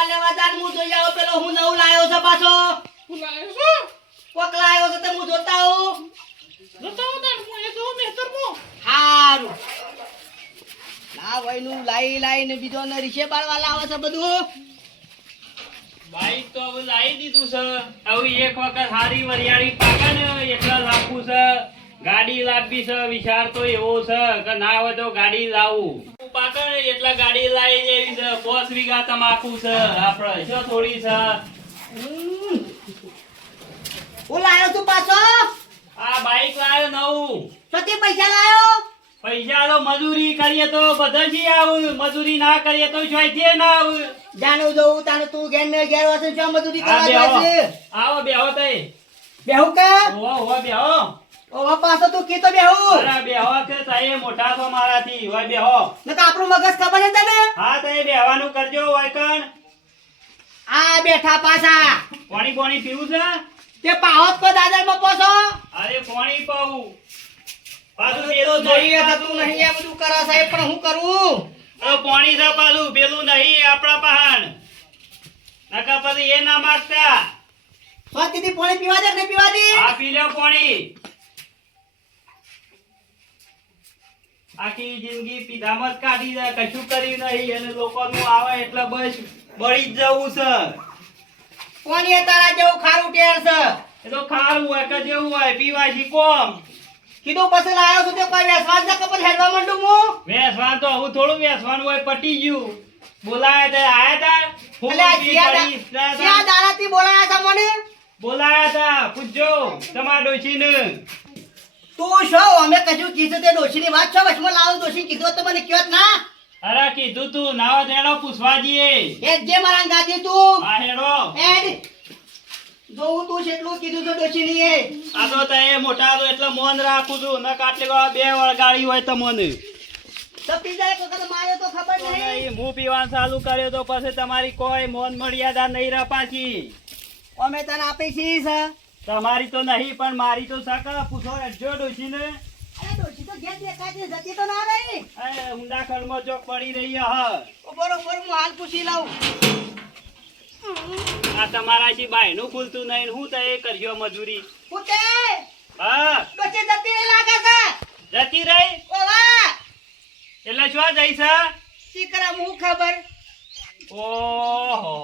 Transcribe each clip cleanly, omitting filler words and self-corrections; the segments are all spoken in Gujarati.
દવા લેવા જાન હું જોઈ આવો પેલો હું નવું લાયો છે પાછો હું લાયો છું કોક લાયો છે તે હું જોતા હું હું એ જો મેતરમો હારું ના વઈનું લાઈ ને બીજો ને રીશે બાળવા લાવે છે બધું બાઈક તો હવે લાવી દીધું છે. હવે એક વખત હારી વરિયાળી પાકે ને એટલા લાવવું છે. ગાડી લાવવી છે. વિચાર તો એવો છે કે ના હોય તો ગાડી લાવું. પાકે ને એટલે ગાડી લાવી જેવી છે. 5 વીઘા તમાકુ છે આપણે શું થોડી છે. હું લાયો છું પાછો આ બાઈક લાવ્યો નવું. સતી પૈસા લાયો પૈસા તો મજૂરી કરીએ તો બધા જ આવું. મજૂરી ના કરીએ તો જોઈતી ના આવું. જાનું જોઉં તાનું તું ઘેર ને ઘેર વાસે શું મજૂરી કરવા જાય છે આવો બેહો તઈ. બેહુ કે ઓહો બેહો. ઓ પાછો તું કીતો બેહુ અરે બેહો કે તઈ મોટા છો મારાથી. ઓય બેહો. ને તો આપણું મગજ ખબર છે તને હા તઈ બેહવાનું કરજો વાયકણ. આ બેઠા પાછા પાણી પીવું છે. તે પાવત કો દાદર બપો છો અરે પાણી પાવું. પાછું તો પેલું જોઈએ નહીં. તો તું નહીં આ બધું કરા સાહેબ પણ હું કરું તો પાણી છે પાછું પેલું નહીં આપણા પહાણ. નકર પછી એ ના માગતા. સ્વાતિથી પાણી પીવા દે કે નહીં પીવા દે આ પી લો પાણી. આખી જિંદગી પીધામાં જ કાઢી જાય. કશું કર્યું નહીં અને લોકોનું આવે એટલે બસ બળી જ જવું છે. પાણી એ તારા જેવું ખારું ટેર છે એ તો ખારું હોય કે જેવું હોય પીવા શીખોમ. કીધું પછી લાયો છું તે કોઈ વેસવાજ ના કપડ હેડવા માંડું હું વેસવાનું તો હું થોડું વેસવાનું હોય પટી ગયું. બોલાયા તા આયા તા. હું એટલે આ પી જ્યાં પડી તા. જ્યાં દાડાથી બોલાયા હતા મને બોલાયા તા પૂછજો તમારા ડોશીને. તું શો અમે કશું કીધું તે ડોશીની વાત છો વચમાં લાવું ડોશી કીધું તો મને કયો જ ના અરે કીધું તું નાવા દેડો પૂછવા જઈએ. એ જે મારા ગાજી તું આ હેડો. એડ જોઉં તું કેટલું કીધું તો ડોશીની એ આ તો તે મોટા તો એટલે મોન રાખું છું ન કાટલે બે વળગાડી હોય તો મને તો પીજા એક વખત માર્યો તો ખબર નહીં હું પીવાનું ચાલુ કર્યો તો પછી તમારી કોઈ મોન મર્યાદા નહીં રહે પાછી. અમે તને આપી છીએ છે તમારી તો નહીં પણ મારી તો સાકા પૂછો જો ડોશીને. અરે ડોશી તો ઘેર દેખાતી જતી તો ના રહી એ ઊંડા ખડમાં ચોક પડી રહી હ. બરોબર હું હાલ પૂછી લઉં આ તમારાથી બાયનું ખુલતું નહીં ને હું તો એ કરજો મજૂરી. પૂછે હા ડોશી જતી રહી લાગે છે જતી રહી ઓવા એટલે શું જઈ છે. શીકરા હું ખબર ઓહો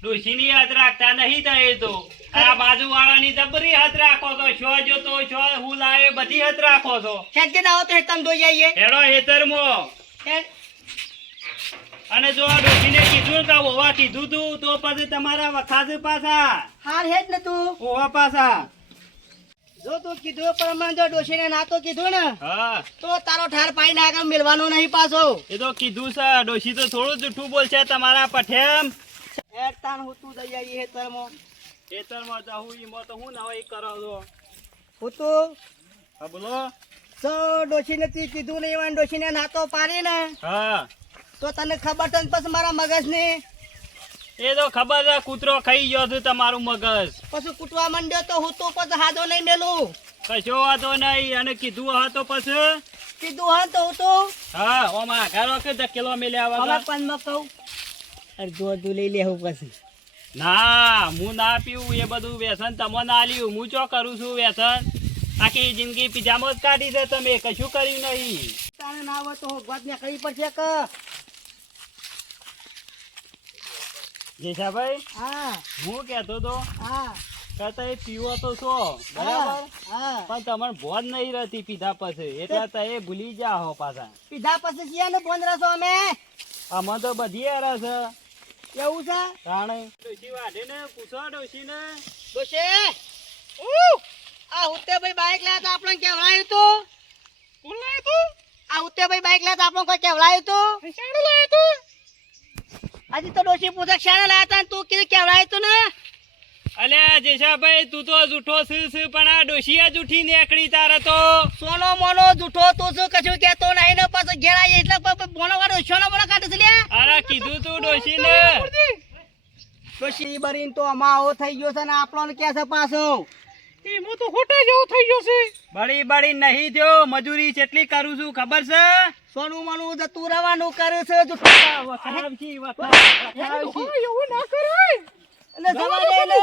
ડોશીની હાથ રાખતા નહીં થાય તો. આ બાજુ વાળાની જબરી હાથ રાખો છો. શો જોતો શો હું લાવે બધી હાથ રાખો છો. હેડ કે દાવો તો હેતમ દોઈ આઈએ હેડો હેતરમાં. હેડ અને જો આ ડોશીને કીધું કે ઓવા કીધું તું તો પછી તમારા વખાજ પાછા હાર હેડ ને તું ઓવા પાછા. જો તું કીધું પ્રમાણે જો ડોશીને ના તો કીધું ને હા તો તારો ઠાર પાઈ ના આગળ મિલવાનો નહીં પાછો એ તો કીધું છે. ડોશી તો થોડું જૂઠું બોલશે તમારા પઠેમ. હેડ તાણ હું તું દઈ આઈએ હેતરમાં ખેતરમાં જાઉં ઈમાં તો હું નવાઈ કરો છો. હું તું હા બોલો. સો ડોશીને તી કીધું નહીં એવા ડોશીને ના તો પાડી ને હા તો તને ખબર છે ને પછી મારા મગજની એ તો ખબર છે કૂતરો ખાઈ ગયો છે તમારું મગજ. પછી કૂટવા માંડ્યો તો હું તો પછી હાથો નહીં મેલું કશો વાંધો નહીં. અને કીધું હા તો પછી કીધું હા તો હું તો હા ઓમાં આઘારો કે ધકેલો મેલ્યા હવે વગર. પણ કહું અડધું અડધું લઈ લેવું પછી ના હું ના પીવું એ બધું વ્યસન તમે ના લ્યું. હું ચો કરું છું વ્યસન. આખી જિંદગી પીજામાં જ કાઢી છે તમે કશું કર્યું નહીં. તારે ના હોય તો વાત ને કરવી પડશે કે જેસાભાઈ હા હું કહેતો તો હા કે તે પીવો તો છો બરાબર હા પણ તમને ભોજ નહીં રહેતી પીધા પછી એટલે તે ભૂલી જાઓ પાછા. પીધા પછી શિયાળે બોંધ રસો અમે આમાં તો બધી એરા છે. એવું છે રાણે ડોશી વાઢે ને પૂછો ડોશીને. ડોશે આ ઉત્તેભાઈ બાઈક લાયા તા આપણને કેવડાયું તું કોણ લાયો તું આ ઉત્તેભાઈ બાઈક લાયા તા આપણને કોઈ કેવડાયું તું શાણે લાયો તું હજી તો ડોશી પૂછે શાણે લાયા તા ને તું કીધું કેવડાયું તું ને અલ્યા જેસાભાઈ તું તો જૂઠો છે પણ આ ડોશી જૂઠી નીકળી તારે તો. સોનો મોનો જૂઠો તું શું કશું કેતો નહીં ને પાછો ઘેર આવી એટલે મોનો વાળો સોનો મોનો કાઢે છે લ્યા અરે કીધું તું ડોશીને. ડોશી બરીન તો અમાવો થઈ ગયો છે ને આપણને કે છે પાછો એમો તો હોટા જેવો થઈ ગયો છે બળી બળી નહીં થયો. મજૂરી કેટલી કરું છું ખબર છે. સોનું મનું જતું રહેવાનું કરે છે જો વખાવશી, વખાવશી. એવું ના કરાય. એટલે જવા દે ને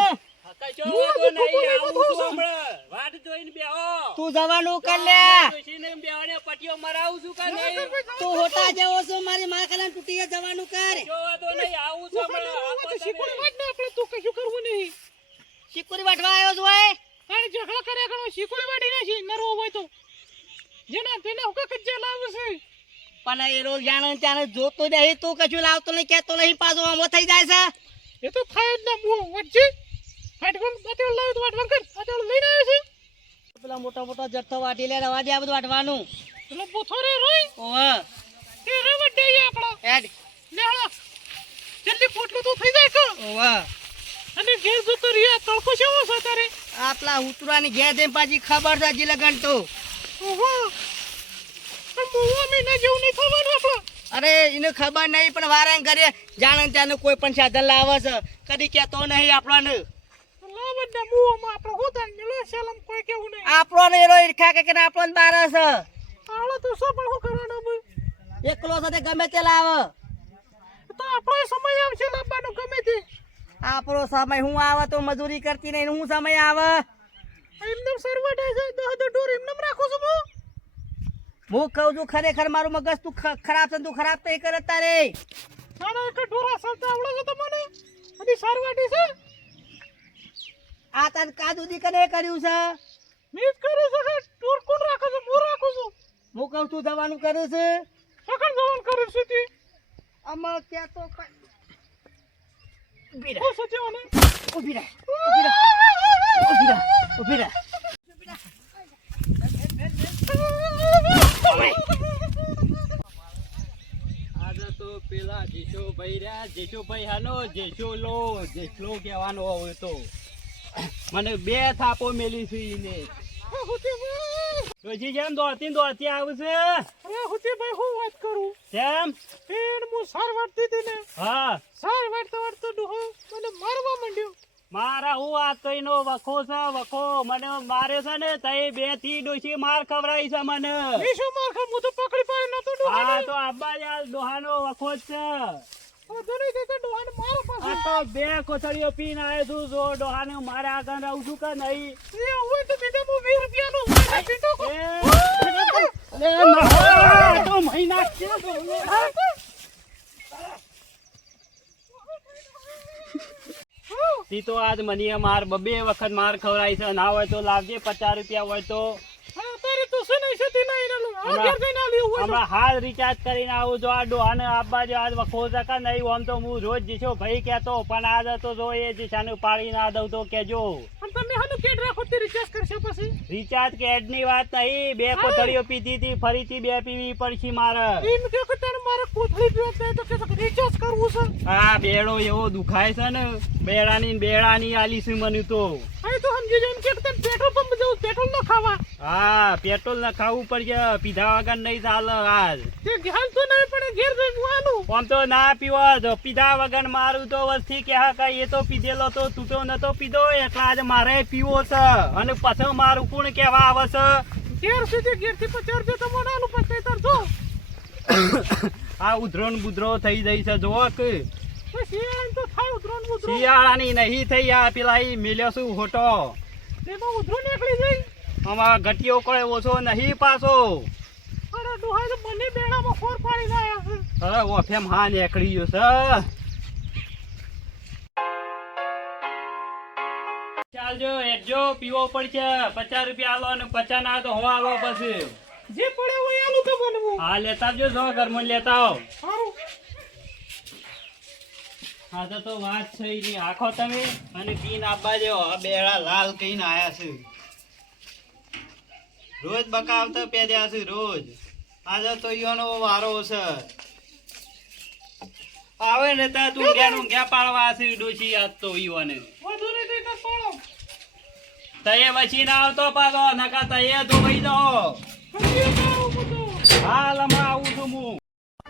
કશો વાંધો નહીં, આવું છું હમણાં. વાટ જોઈને બેહો. તું જવાનું કર લે ડોશીને બેહોને પટીઓ મરાવું છું કે નહીં? તું હોટા જેવો છો મારી માં કલાન તૂટી જવાનું કર કશો વાંધો નહીં, આવું છું હમણાં. હવે આપો તો શીખવાડ તમે. વાત ને આપણે તો કશું કરવું નહીં. શીકુરી વાટવા આવ્યો છો એ તારે ઝઘડા કર્યા કરો શીખવાડ વાડી નાખી નરવો હોય તો જેના તેના હુકા કજ્જા લાવે છે. પણ એ રોજ જાણે ત્યાં જોતો નહીં તું કશું લાવતો નહીં કેતો નહીં પાછો આમો થઈ જાય છે એ તો થાય જ ના મુઓ વચ્ચે વાટવણ બાટેલ લાવ્યો તો વાટવણ કર બાટેલ લઈને આવ્યો છે. પેલા મોટા મોટા જથ્થો વાટી લે રવા દે આ બધું વાટવાનું એટલે બોથોરે રોય ઓહ એ રેવડ દે આપડા એડ લે હળા જલ્દી પોટલું તો થઈ જાય કે ઓહ અને ઘેર જતો રહ્યા તડકો કેવો છે તારે. આપલા ઉતરાની ઘેર જઈને પાછી ખબર છે હજી લગન તો ઓહો પણ મુઓ મહિના જેવું નહીં થવાનું આપડા. અરે એને ખબર નહીં પણ વારાણ કરે જાણે ત્યાં કોઈ પણ સાધન લાવે છે કદી કેતો નહીં આપણને લાવડ ના મુઓમાં આપણો હોતાન મેલો સલામ કોઈ કેવું નહીં. આપણને એરો ઈરખા કે આપણને બાર છે આળો તો શું પણ હું કરવાનો ભાઈ. એકલો સાથે ગમે તે લાવે તો આપણો સમય આવશે લાવવાનો ગમે તે. આપણો સમય હું આવે તો મજૂરી કરતી નહીં હું સમય આવે એમને સરવટે છે દહ ડોર એમને રાખો છો હું કહું છું ખરેખર મારું મગજ તું ખરાબ છે તું ખરાબ તો એ કરે તારે નાના એક ઢોરા સલતા આવડે છે તમને બધી સરવટી છે આ તાર કાદુદી કને કર્યું છે મીજ કરે છે કે ઢોર કોણ રાખે છે હું રાખું છું. હું કહું છું જવાનું કરે છે સકન જવાન કરે છે તે આમાં ક્યાં તો ઉભી રહે ઓ સત્યવાને ઉભી રહે ઉભી રહે ઉભી રહે ઉભી રહે આજે તો પેલા જેઠોભાઈ રહ્યા. જેઠોભાઈ હાનો જેઠો કહેવાનો હવે તો મને બે થાપો મેલી છે ઈને. ડોશી જેમ દોડતી આવશે અરે હુતી ભાઈ હું વાત કરું જેમ. એન હું સાર વાટતી હતી ને હા, સાર વાટતો ડોહો મને મારવા માંડ્યો. મારા હું આ તો એનો વખો છે વખો મને મારે છે ને તઈ બે થી ડોશી માર ખવડાવી છે મને. એ શું માર ખામ હું તો પકડી પાડે નતો ડોહો. હા તો આબ્બા યાર ડોહાનો વખો જ છે. દોની દે ડોહાને મારો આ પાસે તો બે કોથળીઓ પીને આવ્યો છું. જો ડોહાને મારે આગળ રહું છું કે નહીં. એ હોય તો બીજા હું 20 રૂપિયાનો હોય પીટો કો. એ ના, તો મહિના છે તી તો આજ મને માર બબે વખત માર ખવડાવી છે. ના હોય તો લાવજે 50 રૂપિયા હોય તો. અત્યારે તો છે ને છે ના એનાલું આ ઘેર જઈને આલ્યું હોય તો. હમણાં હાલ રિચાર્જ કરીને આવું જો આ ડોહાને આપવા જો આજ વખો જકા નહીં આમ તો હું રોજ જીશો ભાઈ કહેતો પણ આજ તો જો એ જીશાને પાડી ના દઉં તો કેજો. પણ તમે હાનું કેટ રાખો તે રિચાર્જ કરશો પછી રિચાર્જ કેડ ની વાત નહીં. બે કોથળીઓ પીધી હતી ફરીથી બે પીવી પડશે મારે. એમ કે તને મારે કોથળી પીવા તો કે રિચાર્જ કરવું છે. હા બેડો એવો દુખાય છે ને બેડાની આલી છે મને તો. અહીં તો સમજી જઈને કે તને પેટ્રોલ પંપ જવું પેટ્રોલ ન ખાવા. હા પેટ્રોલ ના ખાવું પડશે. પીધા વગર નહીં ચાલે આજ. તે ઘાલ તો નહીં પડે ઘેર જઈને આનું. આમ તો ના પીવો જો પીધા વગર મારું તો વસ્તી કે હા કઈ એ તો પીધેલો તો તૂટો નતો પીધો એટલે આજે મારે પીવો છે. અને પછી મારું કોણ કેવા આવે છે ઘેર સુધી ઘેરથી 50 રૂપિયા તમને આનું પછી તાર જો. આ ઉધરો ને બુધરો થઈ જઈ છે જો કે તો શિયાળામાં તો થાય ઉધરોન ઉધરો. શિયાળાની નહીં થઈ. આ પેલા ઈ મેલ્યો છું હોટો તેમાં ઉધરો નીકળી જાય. આમાં ગટિયો કોઈ ઓછો નહીં પાછો. અરે ડોહા તો બંને બેડામાં ખોર પાડી લાયા છે. હવે ઓફેમ હા નીકળી ગયો છે. ચાલજો હેડજો પીવો પડશે. 50 રૂપિયા આલો અને 50 ના તો હવા આલો પછી. જે પડે હોય આનું તો બનવું. હા લેતા આવજો જો ઘરમાં લેતા આવો. સારું. હા તો વાત થઈ ની આખો તમે અને પીન આપવા જેવો. આ બેડા લાલ કહીને આયા છે. રોજ બકાવતા પેદ્યા છે રોજ. આજે તો ઈયોનો વારો છે. આવે ને તા તું ગયા પાડવા છે ડોશી આજ તો ઈયોને. વધુ નહીં થઈ તો પાડો. તયે વચી ના આવતો પાછો નકા તયે ધોઈ દો. સમજી જાઓ બધું. હાલ હમણાં આવું છું હું.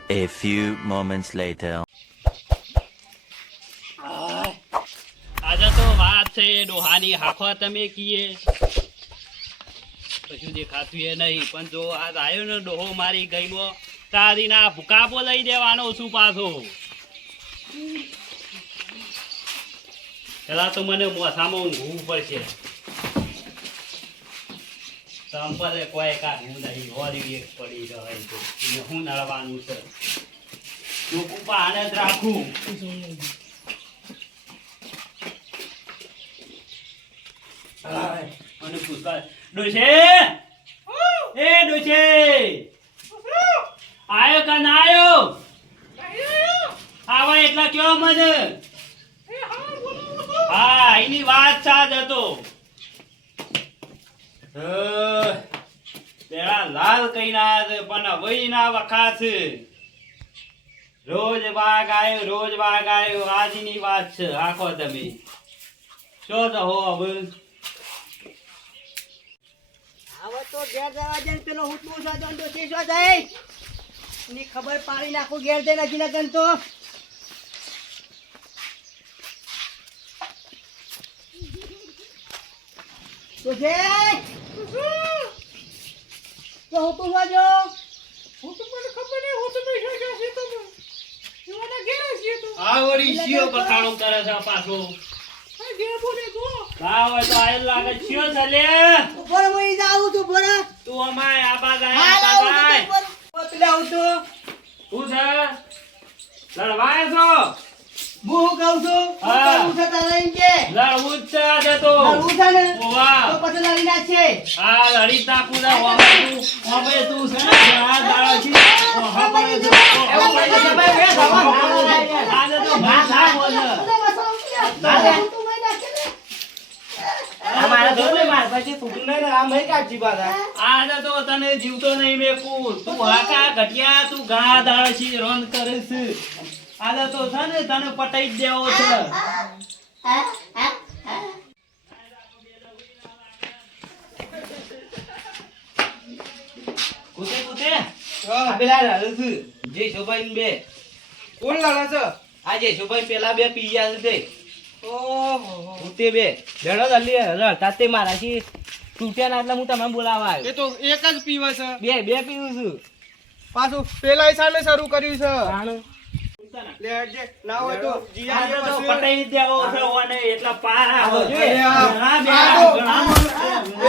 A few moments later. આજે તો વાત છે ડોહાની હાખો તમે કીએ કશું દેખાતું એ નહીં પણ જો આજ આવ્યો ને ડોહો મારી ગઈમો તારીના ભૂકાપો લઈ દેવાનો છું પાછો. પેલા તો મને મોસામાં ઊંઘવું પડશે. સંપલે કોઈ કાઢવું નહીં, હોરી એક પડી રહે તો એને હું નડવાનું છે. ચોખ્ખું પાને જ રાખું. અને પૂછવા ડોશે, એ ડોશે, આયો કે ના આયો? આવા એટલા કયો મને. હા, એની વાત સાજ હતો. પેલા લાલ કઈ ના પણ વહી ના વખા છે. રોજ વાઘ આવ્યો આજની વાત છે. આખો તમે શું તો હો હવે હવે તો ઘેર જવા દે ને પેલો હુટવું છે તો શીશો જાય ની ખબર પાડી નાખું ઘેર જઈને નથી લગન તો છે તો હુટવું છો હું તો મને ખબર નહીં, હું તો પૈસા જશે તો એવાના ઘેર હશે તો આ વળી શિયો બખાડો કરે છે પાછો. આ ઘેર બોલે તો ના હોય તો આયલ લાગે શિયો ચાલે. ઉપર હું જાઉં છું પર તું અમાય આબા હા જાય લાવું છું ઉપર પેલા આવું તો તું છે લડવાય છો. હું કહું છું હા. હું છે તારે એમ કે લડવું જ છે આજે તો. હું છે ને ઓવા. તો પછી લડી નાખશે આ લડી તાકું દે હવે તું છે ને આ દાડો છે હવે તું આજે તો ભાત નાખો છે. આજે તો તને જીવતો નહીં મેકું. તું હાકા ઘટિયા તું ઘા દાડો છે રોન કરે છે. આજે તો છે ને તને પટાઈ જ દેવો છે. કૂતે કૂતે પેલા લાલુ છું જે શોભાઈ બે કોણ લાલા છે? આજે શોભાઈ પેલા બે પી ગયા છે. ઓહો કૂતે બે જડો જલ્દી રડતા તે મારાથી તૂટ્યા ના એટલે હું તમને બોલાવા એ આવ્યો. તો એક જ પીવે છે. બે પીવું છું. પાછું પેલા સામે શરૂ કર્યું છે. તાણું. લે હટજે. ના હોય તો જીયા આજે તો પછી. પટાઈ જ દેવો છે ઓને એટલા પારા અરે જોઈએ. આ- ઘણા બે આ તો- ઘણા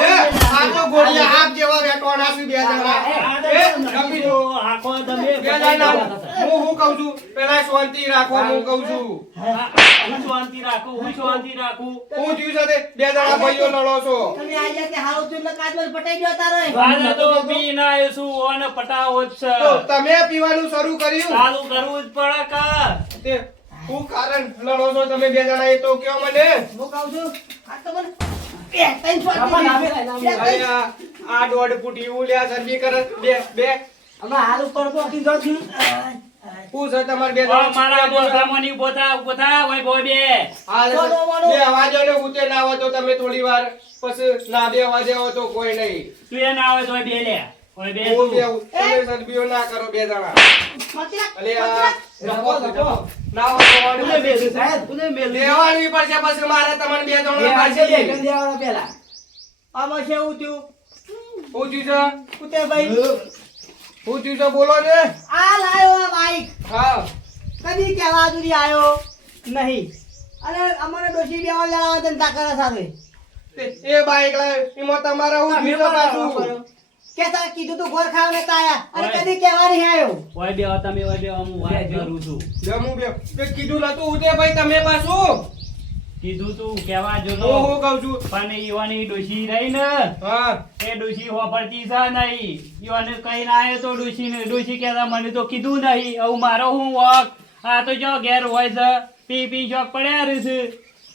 એ, આ તો ગોળિયા હાથ જેવા વેટવાના છે બે જણા. એ, રમી જો. આખો તમે બે જણા. હું કહું છું પેલા શાંતિ રાખો હું કહું છું. હું શાંતિ રાખું હું શાંતિ રાખું. હું થયું છે તે બે જણા ભાઈઓ લડો છો. તમે આજે તે હારું થયું એટલે કાચમાં પટાઈ ગયો તારે આજે તો પી ના આવીશું ઓને પટાવો જ છે. તો તમે પીવાનું શરૂ કર્યું ચાલુ કરવું જ પડે કા. તે શું કારણ લડો છો તમે બે જણા એ તો કયો મને. હું કહું છું આ તો મને બે ત્રણ શોટ અરે આ દોઢ ફૂટ એવું લ્યા સરબી કરે બે હમણાં હાલ ઉપર પહોંચી જાઉં છું શું છે તમારે બે ઓ મારા બોસામોની બોતા હોય બોય બે. હાલ બે અવાજો ને ઉતે ના હોય તો તમે થોડી વાર પછી ના બે અવાજે હોય તો કોઈ નહીં. તું એ ના હોય તો બે લે. હોય બે હું તું. બે તમે સરબીઓ ના કરો બે જણા. અલે આ રખો ના હોય તો વાળી લેવાની પડશે પછી મારે તમને બે જણા પાછી આમાં છે એવું થયું શું થયું છે કુતેભાઈ શું થયું છે બોલો ને. આ લાયો આ બાઈક હા કદી કહેવા સુધી આવ્યો નહીં અને અમારે ડોશી બે લડાવવા ધંધા કરે સાથે એ બાઈક લાવ એમાં તમારે હું થયું છે પાછું. કે તારે કીધું તું ઘર ખાવા ને આયા અને કદી કહેવા નહીં આવ્યો હોય બે તમે હોય બે હું વાત કરું છું. જમું બે તે કીધું નતું ઉતે ભાઈ તમે પાછું. કીધું તું કેવા જો હું હું કહું છું. પણ ઈવાની ડોશી રહી ને હા એ ડોશી હોપડતી છે નહીં. ઈવાને કઈ ના આવ્યો તો ડોશી કહેતા મને તો કીધું નહીં. હવે મારો હું વોક આ તો જો ઘેર હોય છે પી ચોક પડ્યા રહે છે.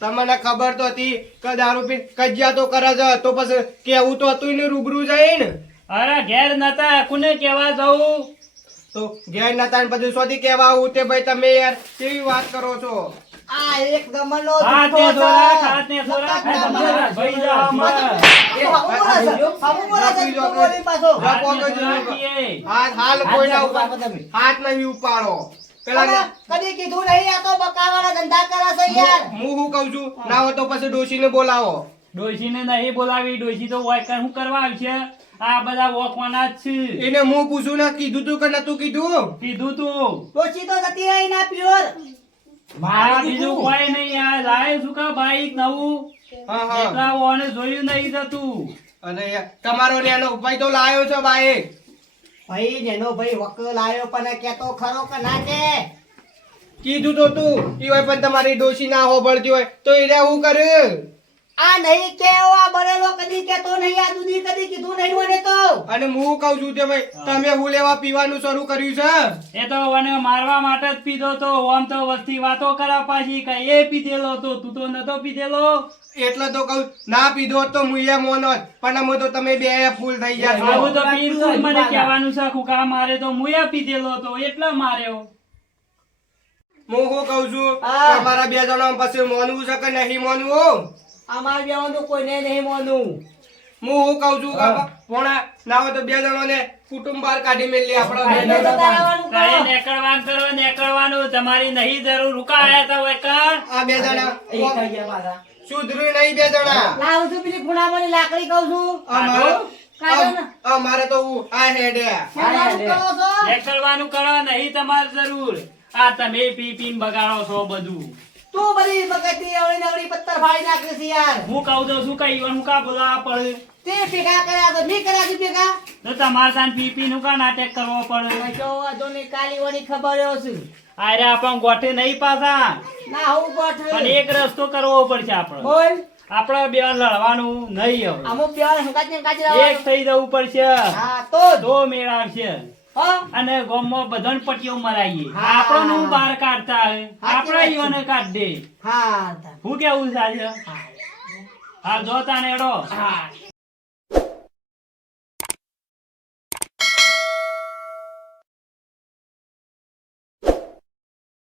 તમને ખબર તો હતી કે દારૂ પી કજિયા તો કરે છે તો પછી કેવું તો હતું ને રૂબરૂ જઈ ને અરે ઘેર નતા કોને કેવા જવું. તો ઘેર નતા ને પછી શોધી કેવા આવું તે ભાઈ તમે યાર કેવી વાત કરો છો. આ એક ગમનનો હાથે ધોરા હાથે ધોરા ભાઈ જા હમણાં. હાલ કોઈ ના ઉપર હાથ નહીં ઉપાડો. પેલા કદી કીધું નહીં આ તો બકાવાના ધંધા કરે છે યાર હું શું કઉ છું ના હોય તો પછી ડોશીને બોલાવો. ડોશીને નહીં બોલાવી. ડોશી તો વાયકણ શું કરવા આવશે. આ બધા વોકવાના જ છે. એને હું પૂછું ને કીધું તું કે નતું કીધું? કીધું તું ડોશી તો જતી રહી ના પ્યોર. મારા બીજું કોઈ નહીં. આ લાય શું કા બાઈક નવું હા હા. એટલા ઓને જોયું નહીં થતું. અને યાર, તમારો નેનો ઉપાય તો લાયો છે બાઈક. ભાઈ નેનો ભાઈ વકલ આવ્યો પણ કેતો ખરો કે ના કે કીધું તો તું ઈ હોય પણ તમારી ડોશી ના હોબળતી હોય તો એને હું કર્યું? આ નહીં કેવા બનેલો કદી કેતો નહીં આ દૂધી કદી કીધું નહીં મને તો. અને હું કહું છું કે ભાઈ તમે હું લેવા પીવાનું શરૂ કર્યું છે? એ તો મને મારવા માટે જ પીધો તો. આમ તો વસ્તી વાતો કરા પાછી કે એ પીધેલો તો તું તો નતો પીધેલો. એટલે તો કહું ના પીધો હોત તો હું એ મોનોત પણ અમે તો તમે બે ફૂલ થઈ ગયા આવું છો. તો પીધું મને કહેવાનું છે ખુકા મારે તો મુએ પીધેલો તો એટલે માર્યો. હું શું કહું છું હા. તમારા બે જણા પછી મોનવું છે કે નહીં મોનવું? અમારે બેવાનું તો કોઈને નહીં મોનું. હું શું કહું છું કાકા પોણા ના હોય તો બે જણોને કુટુંબ બહાર કાઢી મેલી આપણા બે એટલે તો જણા. તારાવાનું કઈ કરો. નેકળવાનું કરો નેકળવાનું. તમારી નહીં જરૂર. રૂકા આયા તા હોય કાં? આ બે જણા સુધર્યું નહીં બે જણા. લાવું છું પેલી ખૂણામાંની લાકડી કહું છું. કાઢો ને. અમારે તો હું આ હેડે શેનું કરો છો? નેકળવાનું કરો નહીં તમારે જરૂર. આ તમે પી પીને બગાડો છો બધું. તું બધી બગડતી અવળી નવળી પત્તર ફાડી નાખે છે યાર. હું કહું તો શું કઈ હું કા બોલાવા પડે? તે ભેગા કર્યા તો મેં કર્યા છે ભેગા. તો તમારે તાન પી પી નું કા નાટક કરવો પડે? જો વાંધો નહીં, કાલી વળી ખબર હશે. અરે આપણ ગોઠે નહીં પાછા. ના હું ગોઠ. પણ એક રસ્તો કરવો પડશે આપણે. બોલ. આપણે બે લડવાનું નહીં હવે. અમુક બેવાને હંગાતી હંગાતી એક લાવવાનું. થઈ જવું પડશે. હા તો જ. તો મેળ આવશે. હા. અને ગામમાં બધાને પટીઓ મરાઈએ. હા. આપણને હું બહાર કાઢતા હોય. સાચી આપણા વાત છે. ઈવોને કાઢ દે. હા. હું કેવું છે આજે? હા. હાલ જોતા ને એડો. હા.